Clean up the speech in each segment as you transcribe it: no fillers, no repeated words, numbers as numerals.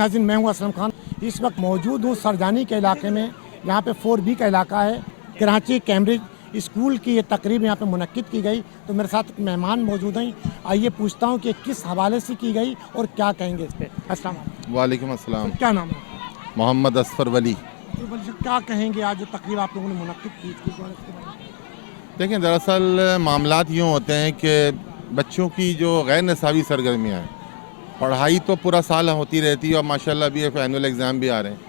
नाज़रीन, मैं हूँ असलम खान। इस वक्त मौजूद हूँ सरजानी के इलाके में। यहाँ पे 4B का इलाका है। कराची कैम्ब्रिज स्कूल की ये तकरीब यहाँ पे मुनक्किद की गई, तो मेरे साथ मेहमान मौजूद हैं। आइए पूछता हूँ कि किस हवाले से की गई और क्या कहेंगे इस पर। अस्सलाम वालेकुम। वालेकुम अस्सलाम। क्या नाम है? मोहम्मद असफर वली। तो बल्कि क्या कहेंगे आज जो तकरीब आप लोगों ने मुनक्किद की इसके बारे में? देखें, दरअसल मामलात यूँ होते हैं कि बच्चों की जो गैर निसाबी सरगर्मियाँ हैं, पढ़ाई तो पूरा साल होती रहती है और माशाल्लाह अभी एनुअल एग्ज़ाम भी आ रहे हैं,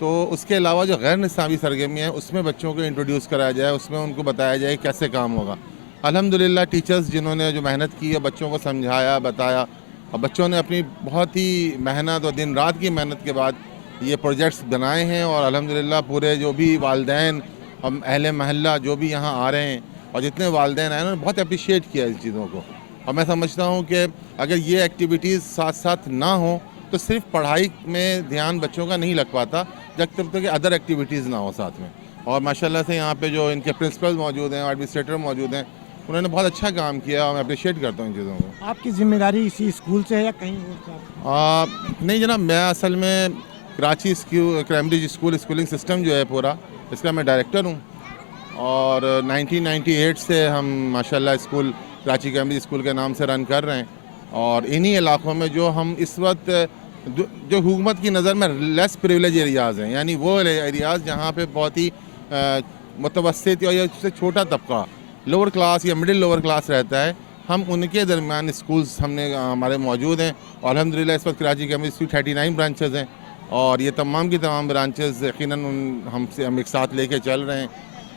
तो उसके अलावा जो गैर निसाबी सरगर्मियाँ हैं उसमें बच्चों को इंट्रोड्यूस कराया जाए, उसमें उनको बताया जाए कैसे काम होगा। अल्हम्दुलिल्लाह टीचर्स जिन्होंने जो मेहनत की है, बच्चों को समझाया, बताया, और बच्चों ने अपनी बहुत ही मेहनत और दिन रात की मेहनत के बाद ये प्रोजेक्ट्स बनाए हैं। और अल्हम्दुलिल्लाह पूरे जो भी वालिदैन, हम अहले महल्ला जो भी यहाँ आ रहे हैं और जितने वालिदैन आए उन्होंने बहुत अप्रिशिएट किया इस चीज़ों को। और मैं समझता हूँ कि अगर ये एक्टिविटीज़ साथ साथ ना हो तो सिर्फ पढ़ाई में ध्यान बच्चों का नहीं लग पाता, जब तक कि अदर एक्टिविटीज़ ना हो साथ में। और माशाल्लाह से यहाँ पे जो इनके प्रिंसिपल मौजूद हैं, एडमिनिस्ट्रेटर मौजूद हैं, उन्होंने बहुत अच्छा काम किया और मैं अप्रिशिएट करता हूँ इन चीज़ों को। आपकी जिम्मेदारी इसी स्कूल से है या कहीं और से? नहीं जनाब, मैं असल में कराची कैम्ब्रिज स्कूलिंग सिस्टम जो है पूरा, इसका मैं डायरेक्टर हूँ। और 1998 से हम माशाल्लाह स्कूल कराची कैम्ब्रिज स्कूल के नाम से रन कर रहे हैं। और इन्हीं इलाक़ों में जो हम इस वक्त जो हुकूमत की नज़र में लेस प्रिविलेज एरियाज़ हैं, यानी वो एरियाज़ जहाँ पे बहुत ही मुतवस्सित या उससे छोटा तबका, लोअर क्लास या मिडिल लोअर क्लास रहता है, हम उनके दरमियान स्कूल्स हमारे मौजूद हैं। और अल्हम्दुलिल्लाह इस वक्त कराची कैम्ब्रिज की 39 ब्रांचेज़ हैं और ये तमाम की तमाम ब्रांचेज़ यकीनन हम एक साथ लेके चल रहे हैं।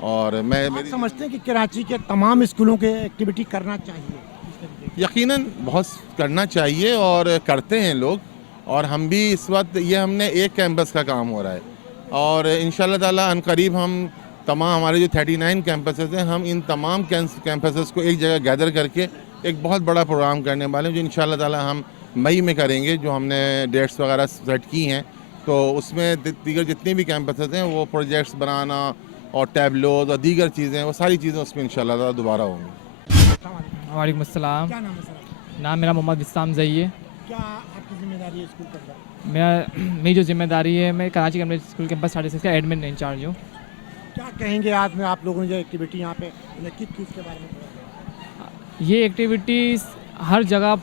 और आप समझते हैं कि कराची के तमाम स्कूलों के एक्टिविटी करना चाहिए? यकीनन बहुत करना चाहिए और करते हैं लोग। और हम भी इस वक्त ये हमने एक कैंपस का काम हो रहा है और इंशाल्लाह ताला अनकरीब हम तमाम हमारे जो 39 कैंपसेस हैं, हम इन तमाम कैंपसेस को एक जगह गैदर करके एक बहुत बड़ा प्रोग्राम करने वाले हैं, जो इंशाल्लाह ताला हम मई में करेंगे। जो हमने डेट्स वगैरह सेट की हैं, तो उसमें दीगर जितनी भी कैंपसेस हैं वो प्रोजेक्ट्स बनाना और टैबलोज और दीगर चीज़ें, वो सारी चीज़ें उसमें इंशाल्लाह ताला दोबारा होंगी। वालेकुम अस्सलाम। क्या नाम है सर? नाम मेरा मोहम्मद विस्ताम ज़ई है। क्या आपकी जिम्मेदारी है स्कूल के अंदर? मेरी जो जिम्मेदारी है, मैं कराची कैम्ब्रिज स्कूल कैंपस 36 का एडमिन इंचार्ज हूँ। क्या कहेंगे आज में आप लोगों ने जो एक्टिविटी यहाँ पे किस के बारे में बताया? ये एक्टिविटीज़ हर जगह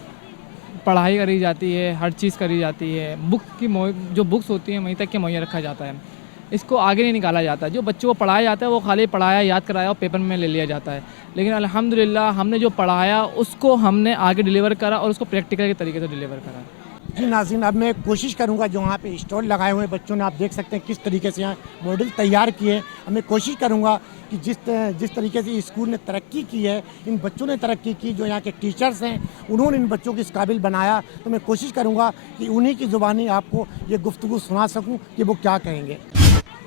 पढ़ाई करी जाती है, हर चीज़ करी जाती है। जो बुक्स होती हैं वहीं तक के मुहैया रखा जाता है, इसको आगे नहीं निकाला जाता। जो बच्चों को पढ़ाया जाता है वो खाली पढ़ाया, याद कराया और पेपर में ले लिया जाता है। लेकिन अल्हम्दुलिल्लाह हमने जो पढ़ाया उसको हमने आगे डिलीवर करा और उसको प्रैक्टिकल के तरीके से डिलीवर करा। जी नाज़रीन, अब मैं कोशिश करूंगा, जो वहाँ पे स्टॉल लगाए हुए हैं बच्चों ने, आप देख सकते हैं किस तरीके से यहाँ मॉडल तैयार किए। अब मैं कोशिश करूंगा कि जिस तरीके से स्कूल ने तरक्की की है, इन बच्चों ने तरक्की की, जो यहाँ के टीचर्स हैं उन्होंने इन बच्चों को इस काबिल बनाया, तो मैं कोशिश करूँगा कि उन्हीं की ज़ुबानी आपको ये गुफ्तगू सुना सकूँ कि वो क्या कहेंगे।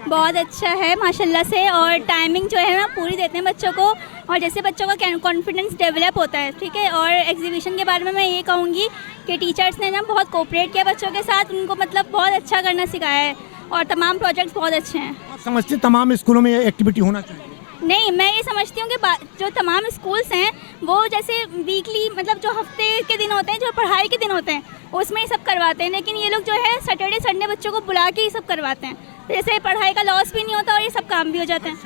बहुत अच्छा है माशाल्लाह से, और टाइमिंग जो है ना पूरी देते हैं बच्चों को, और जैसे बच्चों का कॉन्फिडेंस डेवलप होता है, ठीक है। और एग्जीबिशन के बारे में मैं ये कहूँगी कि टीचर्स ने ना बहुत कोऑपरेट किया बच्चों के साथ, उनको मतलब बहुत अच्छा करना सिखाया है और तमाम प्रोजेक्ट्स बहुत अच्छे हैं। आप समझते हैं तमाम स्कूलों में ये एक्टिविटी होना चाहिए? नहीं, मैं ये समझती हूँ कि जो तमाम स्कूल्स हैं वो जैसे वीकली, मतलब जो हफ्ते के दिन होते हैं, जो पढ़ाई के दिन होते हैं, उसमें ये सब करवाते हैं। लेकिन ये लोग जो है सैटरडे संडे बच्चों को बुला के ये सब करवाते हैं, जैसे पढ़ाई का लॉस भी नहीं होता और ये सब काम भी हो जाते हैं।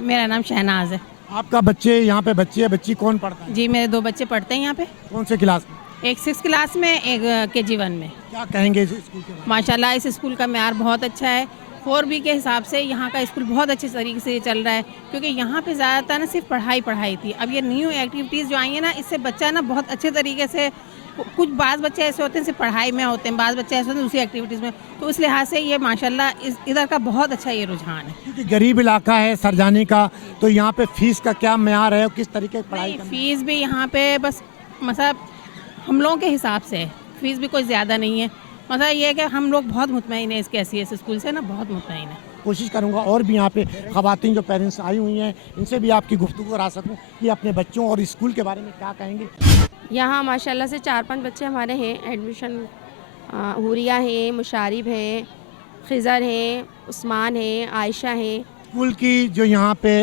मेरा नाम शहनाज है। आपका बच्चे यहाँ पे बच्ची कौन पढ़ता है? जी, मेरे 2 बच्चे पढ़ते हैं यहाँ पे। कौन से क्लास में? एक 6th क्लास में, एक KG1 में। क्या कहेंगे इस स्कूल के बारे में? माशाल्लाह इस स्कूल का म्यार बहुत अच्छा है। 4B के हिसाब से यहाँ का स्कूल बहुत अच्छे तरीके से चल रहा है, क्योंकि यहाँ पे ज़्यादातर ना सिर्फ पढ़ाई थी। अब ये न्यू एक्टिविटीज़ जो आई हैं ना, इससे बच्चा ना बहुत अच्छे तरीके से, कुछ बाज़ बच्चे ऐसे होते हैं सिर्फ पढ़ाई में होते हैं, बाज़ बच्चे ऐसे होते हैं दूसरी एक्टिविटीज़ में, तो इस लिहाज से ये माशाल्लाह इधर का बहुत अच्छा ये रुझान है। क्योंकि गरीब इलाका है सरजानी का, तो यहाँ पे फीस का क्या म्यार है और किस तरीके की पढ़ाई करनी है? फ़ीस भी यहाँ पे बस मतलब हम लोगों के हिसाब से फ़ीस भी कोई ज़्यादा नहीं है। मतलब ये है कि हम लोग बहुत मुतमईन है इसके SCS स्कूल से ना, बहुत मुतमईन है। कोशिश करूँगा और भी यहाँ पे ख़वातीन जो पेरेंट्स आई हुई हैं इनसे भी आपकी गुफ्तगू करा सकूँ कि अपने बच्चों और स्कूल के बारे में क्या कहेंगे। यहाँ माशाल्लाह से 4-5 बच्चे हमारे हैं एडमिशन। हुरिया है, मुशारिब है, खिज़र है, उस्मान है, आयशा है। स्कूल की जो यहाँ पे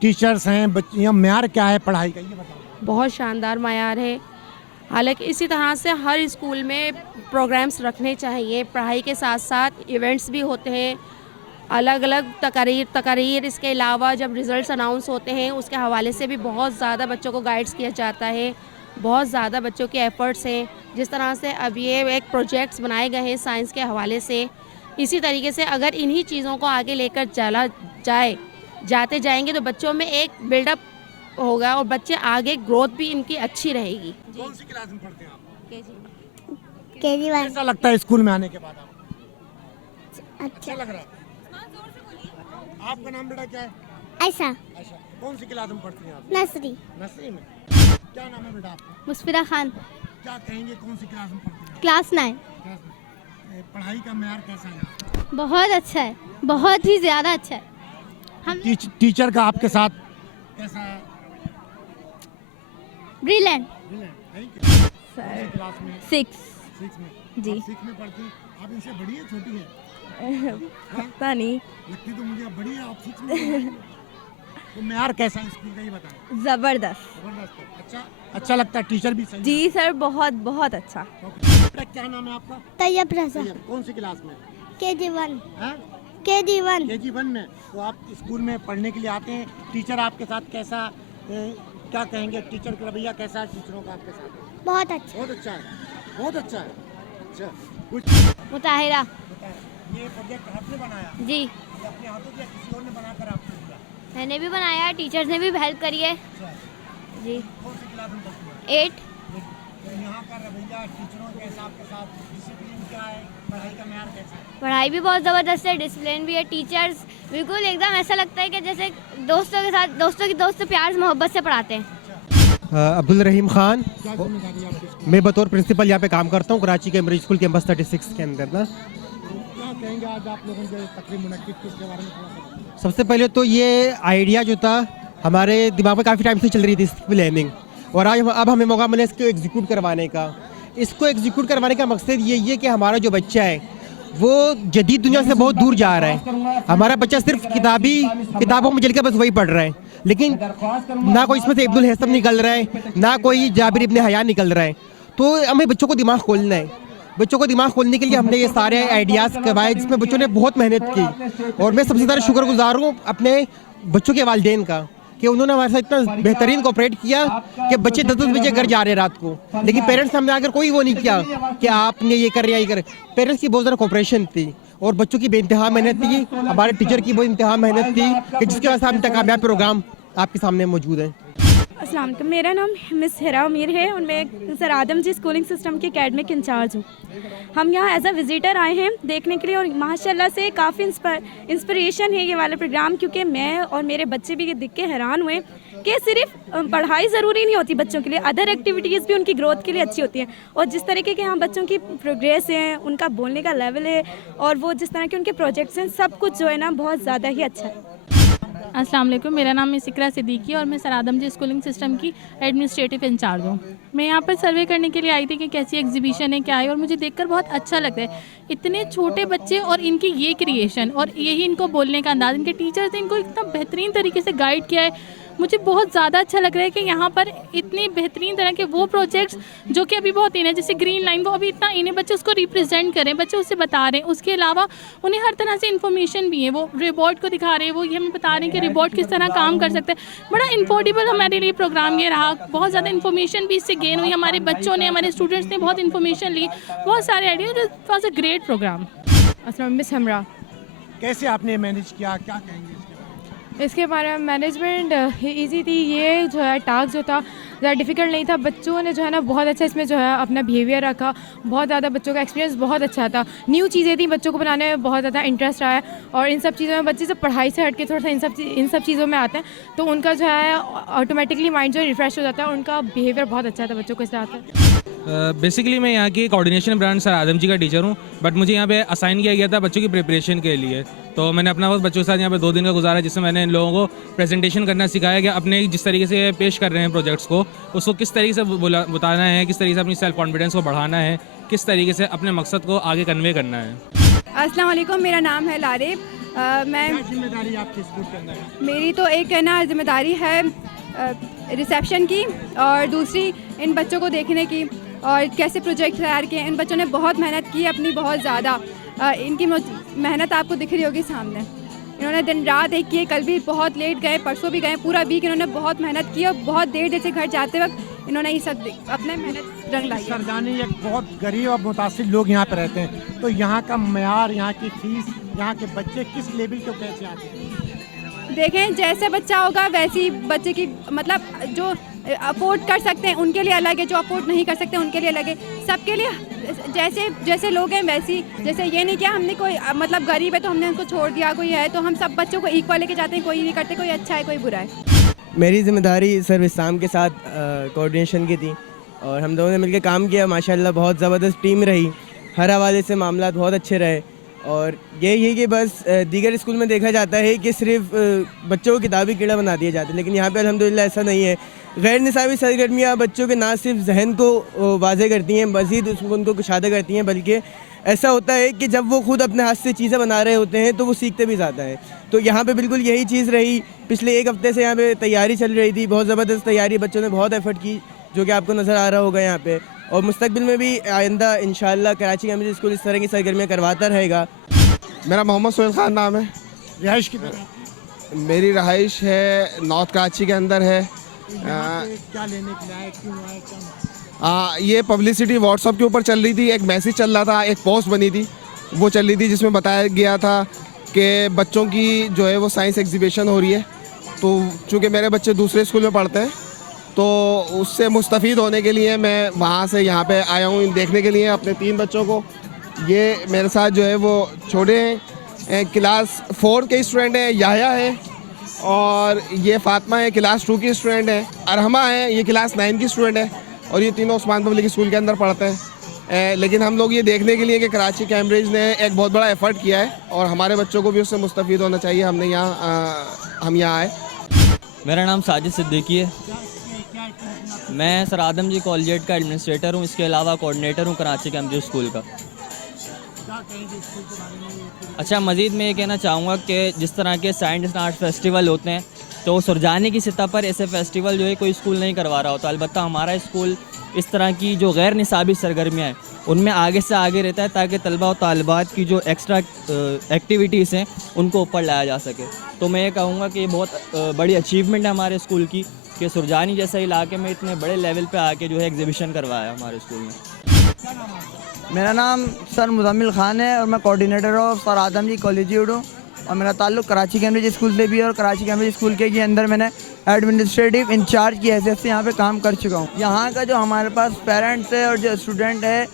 टीचर्स हैं, यहाँ म्यार क्या है पढ़ाई का, ये बताओ। बहुत शानदार मायार है। हालांकि इसी तरह से हर स्कूल में प्रोग्राम्स रखने चाहिए, पढ़ाई के साथ साथ इवेंट्स भी होते हैं, अलग अलग तकारीर इसके अलावा जब रिज़ल्ट्स अनाउंस होते हैं उसके हवाले से भी बहुत ज़्यादा बच्चों को गाइड्स किया जाता है। बहुत ज़्यादा बच्चों के एफ़र्ट्स हैं, जिस तरह से अब ये एक प्रोजेक्ट्स बनाए गए हैं साइंस के हवाले से, इसी तरीके से अगर इन्हीं चीज़ों को आगे लेकर चला जाते जाएंगे तो बच्चों में एक बिल्डअप होगा और बच्चे आगे ग्रोथ भी इनकी अच्छी रहेगी। कौन सी क्लास में पढ़ते हैं आप? केजी 1। कैसा लगता है स्कूल में आने के बाद आपको? अच्छा लग रहा है। आपका नाम बेटा क्या है? ऐसा अच्छा, कौन सी क्लास में पढ़ती हैं आप? नर्सरी। नर्सरी में। क्या नाम है बेटा आपका? मुस्फिरा खान, क्या कहेंगे, कौन सी क्लास में पढ़ती हैं? क्लास 9। क्लास में। पढ़ाई का मेयार कैसा है? बहुत अच्छा है, बहुत ही ज़्यादा अच्छा है। हम टीचर का आपके साथ कैसा है? ब्रिलियंट। Thank you. क्लास में 6 में जी। आप 6 में पढ़ती हैं। आप इनसे बड़ी है छोटी है? पता नहीं, लगती तो मुझे आप बड़ी है, आप 6 में। तो मेयार कैसा है स्कूल का, ये बताएं। ज़बरदस्त। जबरदस्त है। अच्छा लगता है, टीचर भी सही जी सर, बहुत बहुत अच्छा। है। बेटा क्या नाम है आपका? तैयब रजा, कौन सी क्लास में? केजी 1। हैं? केजी 1। केजी 1 में। तो आप स्कूल में पढ़ने के लिए आते हैं, टीचर आपके साथ कैसा, क्या कहेंगे, टीचर का रवैया कैसा है टीचरों का आपके साथ? बहुत अच्छा। बहुत अच्छा है, बहुत अच्छा है। अच्छा, कुछ मुताहिरा ये प्रोजेक्ट आपने बनाया? जी, ये अपने हाथों से किसी और ने बनाकर आपको दिया? मैंने भी बनाया, टीचर्स ने भी हेल्प करी है। अच्छा, जी। कौन सी क्लास में पढ़ती हैं? 8। तो यहाँ का रवैया टीचरों के साथ डिसिप्लिन क्या है, पढ़ाई का मेयार कैसा है? पढ़ाई भी बहुत ज़बरदस्त है, डिसिप्लिन भी है, टीचर्स बिल्कुल एकदम ऐसा लगता है कि जैसे दोस्तों के साथ, दोस्तों प्यार मोहब्बत से पढ़ाते हैं। अब्दुल रहीम खान, क्या जिम्मेदारी है आपकी स्कूल? मैं बतौर प्रिंसिपल यहाँ पे काम करता हूँ कराची के एमरी स्कूल कैंपस 36 के अंदर ना। क्या कहेंगे आज आप लोगों ने तकरीब मुनक्किद की, इसके बारे में थोड़ा सा बताइए। सबसे पहले तो ये आइडिया जो था हमारे दिमाग में काफ़ी टाइम से चल रही थी इसकी प्लानिंग, और आज अब हमें मौका मिला इसको एग्जीक्यूट करवाने का। इसको एग्जीक्यूट करवाने का मकसद यही है कि हमारा जो बच्चा है वो जदीद दुनिया से बहुत दूर जा रहा है। हमारा बच्चा सिर्फ किताबों में जल के बस वही पढ़ रहा है, लेकिन ना कोई इसमें से इब्नुल हैसम निकल रहा है, ना कोई जाबिर इब्ने हया निकल रहा है। तो हमें बच्चों को दिमाग खोलना है। बच्चों को दिमाग खोलने के लिए हमने ये सारे आइडियाज़ करवाए, जिसमें बच्चों ने बहुत मेहनत की, और मैं सबसे ज़्यादा शुक्रगुजार हूँ अपने बच्चों के वालिदैन का कि उन्होंने हमारे साथ इतना बेहतरीन कोऑपरेट किया कि बच्चे 10-10 बजे घर जा रहे हैं रात को, लेकिन पेरेंट्स ने हमने आकर कोई वो नहीं किया कि आपने ये कर रहे, ये कर। पेरेंट्स की बहुत ज़्यादा कोऑपरेशन थी और बच्चों की बेइंतहा मेहनत थी, हमारे टीचर की बहुत इंतहा मेहनत थी कि जिसकी वजह से हम तक कामयाब प्रोग्राम आपके सामने मौजूद है। अस्सलाम वालेकुम, मेरा नाम मिस हिरा उमीर है और मैं सर आदम जी स्कूलिंग सिस्टम के एकेडमिक इंचार्ज हूँ। हम यहाँ एज अ विज़िटर आए हैं देखने के लिए, और माशाल्लाह से काफ़ी इंस्पिरेशन है ये वाला प्रोग्राम, क्योंकि मैं और मेरे बच्चे भी देख के हैरान हुए कि सिर्फ पढ़ाई ज़रूरी नहीं होती बच्चों के लिए, अदर एक्टिविटीज़ भी उनकी ग्रोथ के लिए अच्छी होती हैं। और जिस तरीके के यहाँ बच्चों की प्रोग्रेस है, उनका बोलने का लेवल है, और वो जिस तरह के उनके प्रोजेक्ट्स हैं, सब कुछ जो है ना बहुत ज़्यादा ही अच्छा है। अस्सलाम वालेकुम, मेरा नाम है इकरा सिद्दीकी और मैं सर आदम जी स्कूलिंग सिस्टम की एडमिनिस्ट्रेटिव इंचार्ज हूँ। मैं यहाँ पर सर्वे करने के लिए आई थी कि कैसी एग्जीबिशन है, क्या है, और मुझे देखकर बहुत अच्छा लग रहा है। इतने छोटे बच्चे और इनकी ये क्रिएशन और यही इनको बोलने का अंदाज़, इनके टीचर्स ने इनको इतना बेहतरीन तरीके से गाइड किया है। मुझे बहुत ज़्यादा अच्छा लग रहा है कि यहाँ पर इतनी बेहतरीन तरह के वो प्रोजेक्ट्स जो कि अभी बहुत इन है, जैसे ग्रीन लाइन, वो अभी इतना इन्हें बच्चे उसको रिप्रेजेंट करें, बच्चे उससे बता रहे हैं। उसके अलावा उन्हें हर तरह से इन्फॉर्मेशन भी है, वो रिबॉट को दिखा रहे हैं, वो ये हमें बता रहे हैं कि रिबॉट किस तरह काम कर सकते हैं। बड़ा इन्फोर्डेबल हमारे लिए प्रोग्राम ये रहा, बहुत ज़्यादा इन्फॉर्मेशन भी इससे गेन हुई, हमारे बच्चों ने, हमारे स्टूडेंट्स ने बहुत इन्फॉर्मेशन ली, बहुत सारे idea. It was a great program. अस्सलाम मिस हमरा, कैसे आपने मैनेज किया, क्या कहेंगे इसके बारे में? मैनेजमेंट इजी थी, ये जो है टास्क जो था ज़्यादा डिफ़िकल्ट नहीं था। बच्चों ने जो है ना बहुत अच्छा इसमें जो है अपना बिहेवियर रखा, बहुत ज़्यादा बच्चों का एक्सपीरियंस बहुत अच्छा था। न्यू चीज़ें थी, बच्चों को बनाने में बहुत ज़्यादा इंटरेस्ट आया, और इन सब चीज़ों में बच्चे जब पढ़ाई से हट के थोड़ा सा इन सब चीज़ों में आते हैं तो उनका जो है ऑटोमेटिकली माइंड जो रिफ़्रेश हो जाता है, और उनका बिहेवियर बहुत अच्छा था बच्चों के साथ। बेसिकली मैं यहाँ की कोऑर्डिनेशन ब्रांच सर आदम जी का टीचर हूँ, बट मुझे यहाँ पे असाइन किया गया था बच्चों की प्रिपरेशन के लिए। तो मैंने अपना वक्त बच्चों के साथ यहाँ पे 2 दिन का गुजारा, जिसमें मैंने इन लोगों को प्रेजेंटेशन करना सिखाया गया, अपने जिस तरीके से पेश कर रहे हैं प्रोजेक्ट्स को, उसको किस तरीके से बताना है, किस तरीके से अपनी सेल्फ कॉन्फिडेंस को बढ़ाना है, किस तरीके से अपने मकसद को आगे कन्वे करना है। अस्सलाम वालेकुम, मेरा नाम है लारिब मैं क्या जिम्मेदारी आपके स्कूल के अंदर है? मेरी तो एक है ना जिम्मेदारी है रिसेप्शन की, और दूसरी इन बच्चों को देखने की और कैसे प्रोजेक्ट तैयार किए। इन बच्चों ने बहुत मेहनत की अपनी, बहुत ज़्यादा। इनकी मेहनत आपको दिख रही होगी सामने। इन्होंने दिन रात एक किए, कल भी बहुत लेट गए, परसों भी गए, पूरा वीक इन्होंने बहुत मेहनत की और बहुत देर से घर जाते वक्त इन्होंने ये सब अपने मेहनत रंग लाई। सरजानी एक बहुत गरीब और मुतासिर लोग यहाँ पर रहते हैं, तो यहाँ का मयार, यहाँ की फीस, यहाँ के बच्चे किस लेवल के कैसे आते हैं? देखें, जैसे बच्चा होगा वैसी बच्चे की, मतलब जो अफोर्ड कर सकते हैं उनके लिए अलग है, जो अफोर्ड नहीं कर सकते उनके लिए अलग है। सबके लिए जैसे जैसे लोग हैं वैसी, जैसे ये नहीं किया हमने कोई मतलब गरीब है तो हमने उनको छोड़ दिया, कोई है तो हम सब बच्चों को इक्वल लेके जाते हैं, कोई नहीं करते, कोई अच्छा है कोई बुरा है। मेरी जिम्मेदारी सर इस्लाम के साथ कोऑर्डिनेशन की थी और हम दोनों ने मिलकर काम किया। माशाल्लाह बहुत ज़बरदस्त टीम रही, हर हवाले से मामला बहुत अच्छे रहे। और यही है कि बस दीगर स्कूल में देखा जाता है कि सिर्फ बच्चों को किताबी कीड़ा बना दिया जाता है, लेकिन यहाँ पे अल्हम्दुलिल्लाह ऐसा नहीं है। गैर निसाबी सरगर्मियाँ बच्चों के ना सिर्फ जहन को वाज़े करती हैं, मज़ीद उनको कुशादा करती हैं, बल्कि ऐसा होता है कि जब वो खुद अपने हाथ से चीज़ें बना रहे होते हैं तो वो सीखते भी ज़्यादा है। तो यहाँ पे बिल्कुल यही चीज़ रही। पिछले एक हफ़्ते से यहाँ पे तैयारी चल रही थी, बहुत ज़बरदस्त तैयारी, बच्चों ने बहुत एफ़र्ट की, जो कि आपको नज़र आ रहा होगा यहाँ पे। और मुस्तकबिल में भी आइंदा इंशाअल्लाह कराची कैम्ब्रिज स्कूल इस तरह की सरगर्मियाँ करवाता रहेगा। मेरा मोहम्मद सोहेल ख़ान नाम है। रिहाइश की तरह मेरी रहाइश है नॉर्थ कराची के अंदर है। क्या लेने के लिए आए, क्यों आए, क्या? ये पब्लिसिटी व्हाट्सअप के ऊपर चल रही थी, एक मैसेज चल रहा था, एक पोस्ट बनी थी वो चल रही थी जिसमें बताया गया था कि बच्चों की जो है वो साइंस एग्जीबिशन हो रही है। तो चूँकि मेरे बच्चे दूसरे स्कूल में पढ़ते हैं तो उससे मुस्तफ़ीद होने के लिए मैं वहाँ से यहाँ पे आया हूँ देखने के लिए अपने 3 बच्चों को। ये मेरे साथ जो है वो छोटे हैं, क्लास 4 के स्टूडेंट हैं, याह्या है, और ये फातिमा है क्लास 2 की स्टूडेंट है, अरहमा है ये क्लास 9 की स्टूडेंट है, और ये तीनों उस्मान पब्लिक स्कूल के अंदर पढ़ते हैं। लेकिन हम लोग ये देखने के लिए कि कराची कैम्ब्रिज ने एक बहुत बड़ा एफ़र्ट किया है और हमारे बच्चों को भी उससे मुस्तफ़ीद होना चाहिए, हम यहाँ आए। मेरा नाम साजिद सिद्दीकी है। मैं सर आदम जी कॉलेजिएट का एडमिनिस्ट्रेटर हूँ, इसके अलावा कोऑर्डिनेटर हूँ कराची कैम्ब्रिज स्कूल का। अच्छा, मज़ीद मैं ये कहना चाहूँगा कि जिस तरह के साइंस एंड आर्ट फेस्टिवल होते हैं तो सुरजानी की सतह पर ऐसे फेस्टिवल जो है कोई स्कूल नहीं करवा रहा होता। अलबत्ता हमारा स्कूल इस तरह की जो गैर निसाबी सरगर्मियाँ हैं उनमें आगे से आगे रहता है ताकि तलबा और तालिबात की जो एक्स्ट्रा एक्टिविटीज़ हैं उनको ऊपर लाया जा सके। तो मैं ये कहूँगा कि ये बहुत बड़ी अचीवमेंट है हमारे स्कूल की कि सुरजानी जैसे इलाके में इतने बड़े लेवल पे आके जो है एग्जीबिशन करवाया हमारे स्कूल में। मेरा नाम सर मुज़म्मिल ख़ान है और मैं coordinator of Sir Adamjee collegiate हूँ और मेरा ताल्लुक़ कराची कैम्ब्रिज स्कूल से भी है और कराची कैम्ब्रिज स्कूल के अंदर मैंने एडमिनिस्ट्रेटिव इंचार्ज की हैसियत से यहाँ पे काम कर चुका हूँ। यहाँ का जो हमारे पास पेरेंट्स है और जो स्टूडेंट है,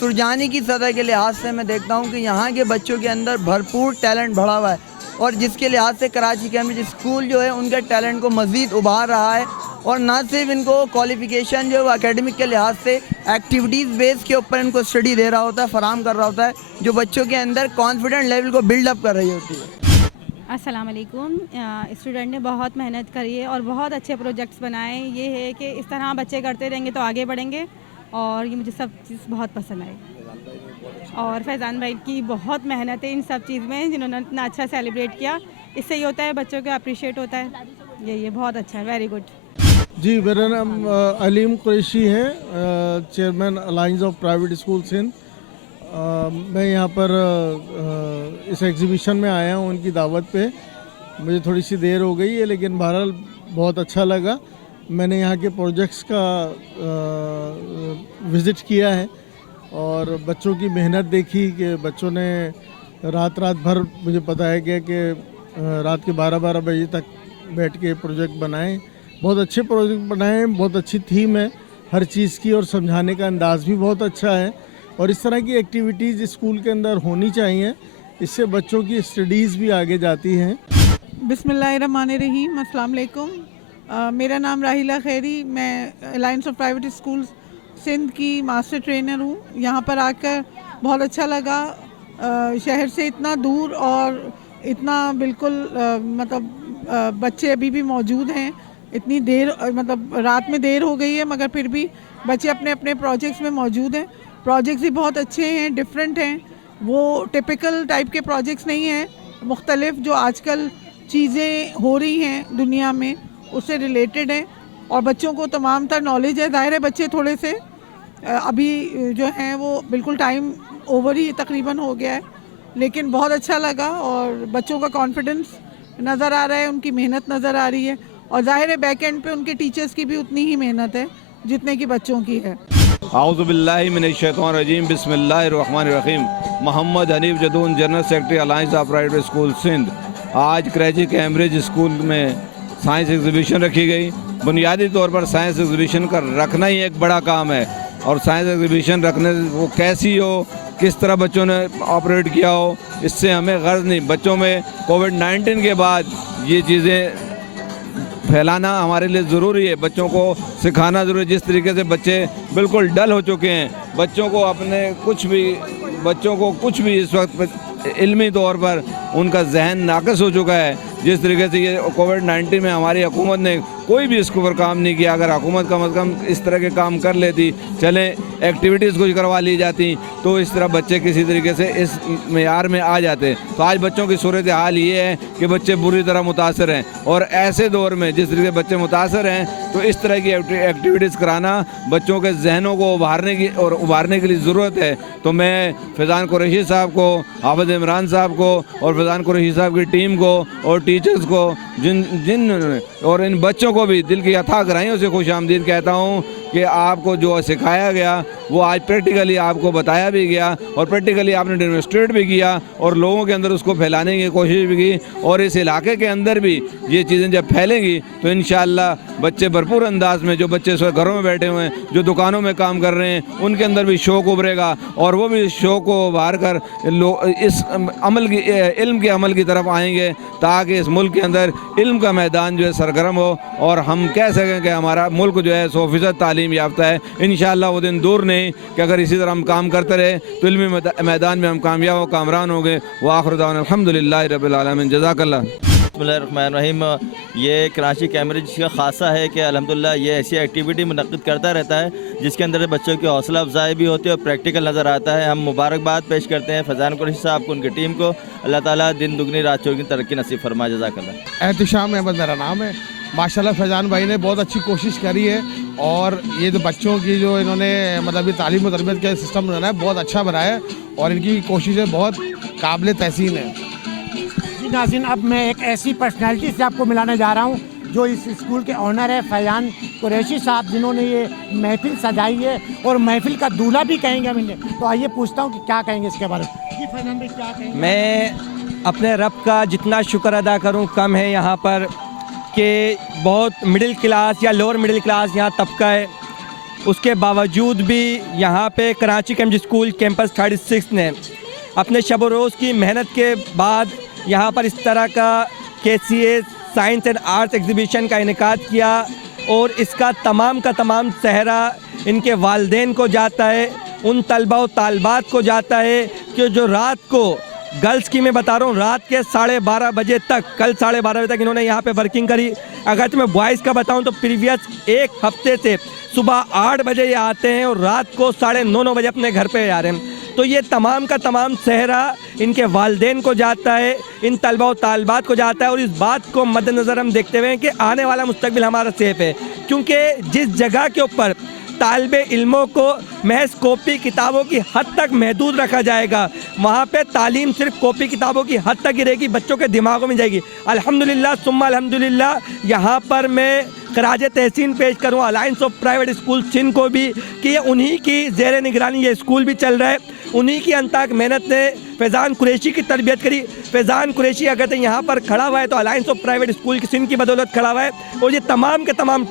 सुरजानी की सतह के लिहाज से मैं देखता हूँ कि यहाँ के बच्चों के अंदर भरपूर टैलेंट भरा हुआ है और जिसके लिहाज से कराची कैम्ब्रिज स्कूल जो है उनके टैलेंट को मज़ीद उभार रहा है। और ना सिर्फ इनको क्वालिफ़िकेशन जो है एकेडमिक के लिहाज से एक्टिविटीज़ बेस के ऊपर इनको स्टडी दे रहा होता है, फराम कर रहा होता है, जो बच्चों के अंदर कॉन्फिडेंट लेवल को बिल्डअप कर रही होती है। अस्सलाम वालेकुम। स्टूडेंट ने बहुत मेहनत करी है और बहुत अच्छे प्रोजेक्ट्स बनाए। ये है कि इस तरह बच्चे करते रहेंगे तो आगे बढ़ेंगे और ये मुझे सब चीज़ बहुत पसंद आई। और फैज़ान भाई की बहुत मेहनत है इन सब चीज़ में, जिन्होंने इतना अच्छा सेलिब्रेट किया। इससे ये होता है बच्चों को अप्रिशिएट होता है। ये बहुत अच्छा है, वेरी गुड। जी, मेरा नाम अलीम कुरैशी है, chairman alliance of private school Sindh. मैं यहाँ पर इस एग्ज़िबिशन में आया हूँ उनकी दावत पे। मुझे थोड़ी सी देर हो गई है लेकिन बहरहाल बहुत अच्छा लगा। मैंने यहाँ के प्रोजेक्ट्स का विज़िट किया है और बच्चों की मेहनत देखी कि बच्चों ने रात भर, मुझे पता है कि रात के 12 बजे तक बैठ के प्रोजेक्ट बनाए। बहुत अच्छे प्रोजेक्ट बनाए, बहुत अच्छी थीम है हर चीज़ की और समझाने का अंदाज़ भी बहुत अच्छा है। और इस तरह की एक्टिविटीज़ स्कूल के अंदर होनी चाहिए, इससे बच्चों की स्टडीज़ भी आगे जाती हैं। बिस्मिल्लाहिर्रहमानिर्रहीम, अस्सलाम वालेकुम। मेरा नाम राहिला खैरी, मैं alliance of private school Sindh की मास्टर ट्रेनर हूँ। यहाँ पर आकर बहुत अच्छा लगा। शहर से इतना दूर और इतना बिल्कुल मतलब बच्चे अभी भी मौजूद हैं। इतनी देर मतलब रात में देर हो गई है मगर फिर भी बच्चे अपने अपने प्रोजेक्ट्स में मौजूद हैं। प्रोजेक्ट्स भी बहुत अच्छे हैं, डिफरेंट हैं, वो टिपिकल टाइप के प्रोजेक्ट्स नहीं हैं। मुख्तलिफ जो आजकल चीज़ें हो रही हैं दुनिया में उससे रिलेटेड है और बच्चों को तमाम तर नॉलेज है। ज़ाहिर है बच्चे थोड़े से अभी जो हैं वो बिल्कुल टाइम ओवर ही तकरीबन हो गया है, लेकिन बहुत अच्छा लगा और बच्चों का कॉन्फिडेंस नज़र आ रहा है, उनकी मेहनत नज़र आ रही है और ज़ाहिर है बैक एंड पे उनके टीचर्स की भी उतनी ही मेहनत है जितने की बच्चों की है। आऊज़ुबिल्लाहि मिनश्शैतानिर्रजीम बिस्मिल्लाहिर्रहमानिर्रहीम। Mohammad Hanif Jadoon, general secretary alliance of private school Sindh. आज कराची कैम्ब्रिज स्कूल में साइंस एग्जीबिशन रखी गई। बुनियादी तौर पर साइंस एग्जीबिशन का रखना ही एक बड़ा काम है और साइंस एग्जीबिशन रखने वो कैसी हो, किस तरह बच्चों ने ऑपरेट किया हो, इससे हमें गर्ज नहीं। बच्चों में कोविड-19 के बाद ये चीज़ें फैलाना हमारे लिए ज़रूरी है, बच्चों को सिखाना ज़रूरी है। जिस तरीके से बच्चे बिल्कुल डल हो चुके हैं, बच्चों को कुछ भी इस वक्त इल्मी तौर पर उनका जहन नाकस हो चुका है। जिस तरीके से ये कोविड-19 में हमारी हुकूमत ने कोई भी इसके ऊपर काम नहीं किया। अगर हुकूमत कम से कम इस तरह के काम कर लेती, चलें एक्टिविटीज़ कुछ करवा ली जाती, तो इस तरह बच्चे किसी तरीके से इस मेयार में आ जाते। तो आज बच्चों की सूरत हाल ये है कि बच्चे बुरी तरह मुतासर हैं और ऐसे दौर में जिस तरीके से बच्चे मुतासर हैं तो इस तरह की एक्टिविटीज़ कराना बच्चों के जहनों को उभारने के लिए ज़रूरत है। तो मैं फैज़ान कुरैशी साहब को, हाफिज़ इमरान साहब को और फैज़ान कुरैशी साहब की टीम को और टीचर्स को जिन और इन बच्चों को भी दिल की अथाह गहराइयों से खुश आमदीद कहता हूँ कि आपको जो सिखाया गया वो आज प्रैक्टिकली आपको बताया भी गया और प्रैक्टिकली आपने डेमोन्स्ट्रेट भी किया और लोगों के अंदर उसको फैलाने की कोशिश भी की और इस इलाके के अंदर भी ये चीज़ें जब फैलेंगी तो इंशाअल्लाह बच्चे भरपूर अंदाज में, जो बच्चे घरों में बैठे हुए हैं, जो दुकानों में काम कर रहे हैं, उनके अंदर भी शौक़ उभरेगा और वो भी इस शौक़ को उभार कर इस इल्म के अमल की तरफ आएंगे ताकि इस मुल्क के अंदर इल्म का मैदान जो है सरगर्म हो और हम कह सकें कि हमारा मुल्क जो है 100% तालीम याफ्ता है। इंशाअल्लाह वो दिन दूर नहीं कि अगर इसी तरह हम काम करते रहे तो इल्मी मैदान में हम कामयाब हो कामरान हो गए। व आखिर दावना अल्हम्दुलिल्लाहि रब्बिल आलमीन। जज़ाकल्लाह। बिस्मिल्लाहिर्रहमानिर्रहीम। ये कराची कैम्ब्रिज का ख़ासा है कि अल्हम्दुलिल्लाह ये ऐसी एक्टिविटी मुनक़्क़िद करता रहता है जिसके अंदर बच्चों की हौसला अफजाई भी होती है और प्रैक्टिकल नज़र आता है। हम मुबारकबाद पेश करते हैं फैज़ान कुरैशी साहब को, उनकी टीम को। अल्लाह ताला दिन दुगनी रात चौगुनी तरक्की नसीब फरमाए। जज़ाकल्लाह। एहतिशाम अहमद मेरा नाम है। माशाल्लाह फैज़ान भाई ने बहुत अच्छी कोशिश करी है और ये जो बच्चों की जो इन्होंने मतलब तालीम और तरबियत का सिस्टम बनाया है बहुत अच्छा बनाया है और इनकी कोशिशें बहुत काबिल तहसीन है। जी नाज़रीन, अब मैं एक ऐसी पर्सनैलिटी से आपको मिलाने जा रहा हूँ जो इस स्कूल के ऑनर है फैज़ान कुरैशी साहब, जिन्होंने ये महफिल सजाई है और महफिल का दूल्हा भी कहेंगे हम इन्हें। तो आइए पूछता हूँ कि क्या कहेंगे इसके बारे में। जी फैज़ान भाई क्या कहेंगे? मैं अपने रब का जितना शुक्र अदा करूँ कम है यहाँ पर कि बहुत मिडिल क्लास या लोअर मिडिल क्लास यहाँ तबका है, उसके बावजूद भी यहाँ पे कराची कैम्ब्रिज स्कूल कैंपस 36 ने अपने शब रोज़ की मेहनत के बाद यहाँ पर इस तरह का KCA science and arts exhibition का इनेकाद किया और इसका तमाम का तमाम सहरा इनके वालिदैन को जाता है, उन तलबा व तालबात को जाता है कि जो रात को गर्ल्स की मैं बता रहा हूँ रात के 12:30 बजे तक, कल 12:30 बजे तक इन्होंने यहाँ पे वर्किंग करी। अगर तो मैं बॉयज़ का बताऊँ तो प्रीवियस एक हफ्ते से सुबह 8 बजे ये आते हैं और रात को 9:30 बजे अपने घर पे आ रहे हैं। तो ये तमाम का तमाम सहरा इनके वालिदैन को जाता है, इन तलबा व तालबात को जाता है और इस बात को मद्देनज़र हम देखते हुए कि आने वाला मुस्तकबिल हमारा सेफ है, क्योंकि जिस जगह के ऊपर तालिबे इल्मों को महज कॉपी किताबों की हद तक महदूद रखा जाएगा, वहाँ पे तालीम सिर्फ कॉपी किताबों की हद तक ही रहेगी, बच्चों के दिमागों में जाएगी। अल्हम्दुलिल्लाह सुम्मा अल्हम्दुलिल्लाह यहाँ पर मैं खराज तहसीन पेश करूँ alliance of private school Sindh को भी कि ये उन्हीं की ज़ेर निगरानी ये स्कूल भी चल रहा है, उन्हीं की अनताक मेहनत ने फैज़ान कुरैशी की तरबियत करी। फैज़ान कुरैशी अगर तो यहाँ पर खड़ा हुआ है तो अलायंस ऑफ प्राइवेट स्कूल की सिंध की बदौलत खड़ा हुआ है और ये तमाम के तमाम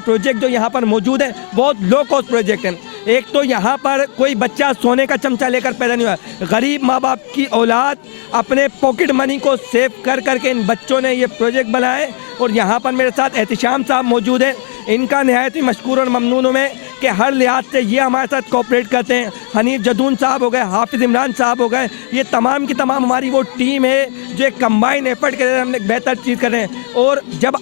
प्रोजेक्ट जो यहाँ पर मौजूद हैं बहुत लो कॉस्ट प्रोजेक्ट हैं। एक तो यहाँ पर कोई बच्चा सोने का चमचा लेकर पैदा नहीं हुआ, गरीब माँ बाप की औलाद अपने पॉकेट मनी को सेव कर करके इन बच्चों ने ये प्रोजेक्ट बनाए और यहाँ पर मेरे साथ एहतिशाम साहब मौजूद हैं। इनका नहायत ही मशकूर और ममनून हूँ मैं कि हर लिहाज से ये हमारे साथ कोऑपरेट करते हैं। हनीफ जदून साहब हो गए, हाफिज़ इमरान साहब हो गए, ये तमाम की तमाम हमारी वो टीम है जो एक कंबाइन एफर्ट के हम एक बेहतर चीज़ कर रहे हैं। और जब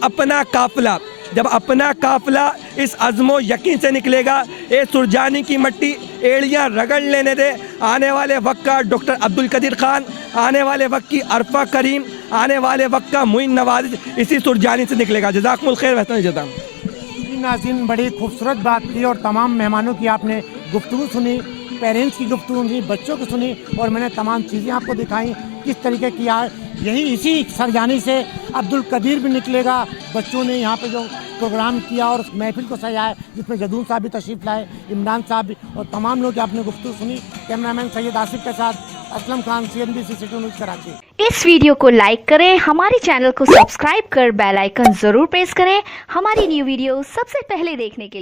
अपना काफ़िला इस अज़्मो यकीन से निकलेगा, ये सुरजानी की मट्टी एड़ियाँ रगड़ लेने दे। आने वाले वक्त का डॉक्टर अब्दुल कदीर खान, आने वाले वक्त की अरफा करीम, आने वाले वक्त का मुइन नवाज इसी सुरजानी से निकलेगा। जज़ाकुमुल खैर। वहसन जज़ा। नाज़रीन, बड़ी खूबसूरत बात की और तमाम मेहमानों की आपने गुफ्तगू सुनी, पेरेंट्स की गुफ्तगू सुनी, बच्चों की सुनी और मैंने तमाम चीज़ें आपको दिखाई किस तरीके की आज यही इसी सरजानी से अब्दुल कदीर भी निकलेगा। बच्चों ने यहाँ पे जो प्रोग्राम किया और उस महफिल को सजाया जिसमें जदून साहब भी तशरीफ़ लाए, इमरान साहब भी और तमाम लोग आपने गुफ्तगू सुनी। कैमरामैन सैयद आसिफ के साथ Aslam Khan, CNBC city news Karachi. इस वीडियो को लाइक करें, हमारे चैनल को सब्सक्राइब कर बेल आइकन जरूर प्रेस करें हमारी न्यू वीडियो सबसे पहले देखने के लिए।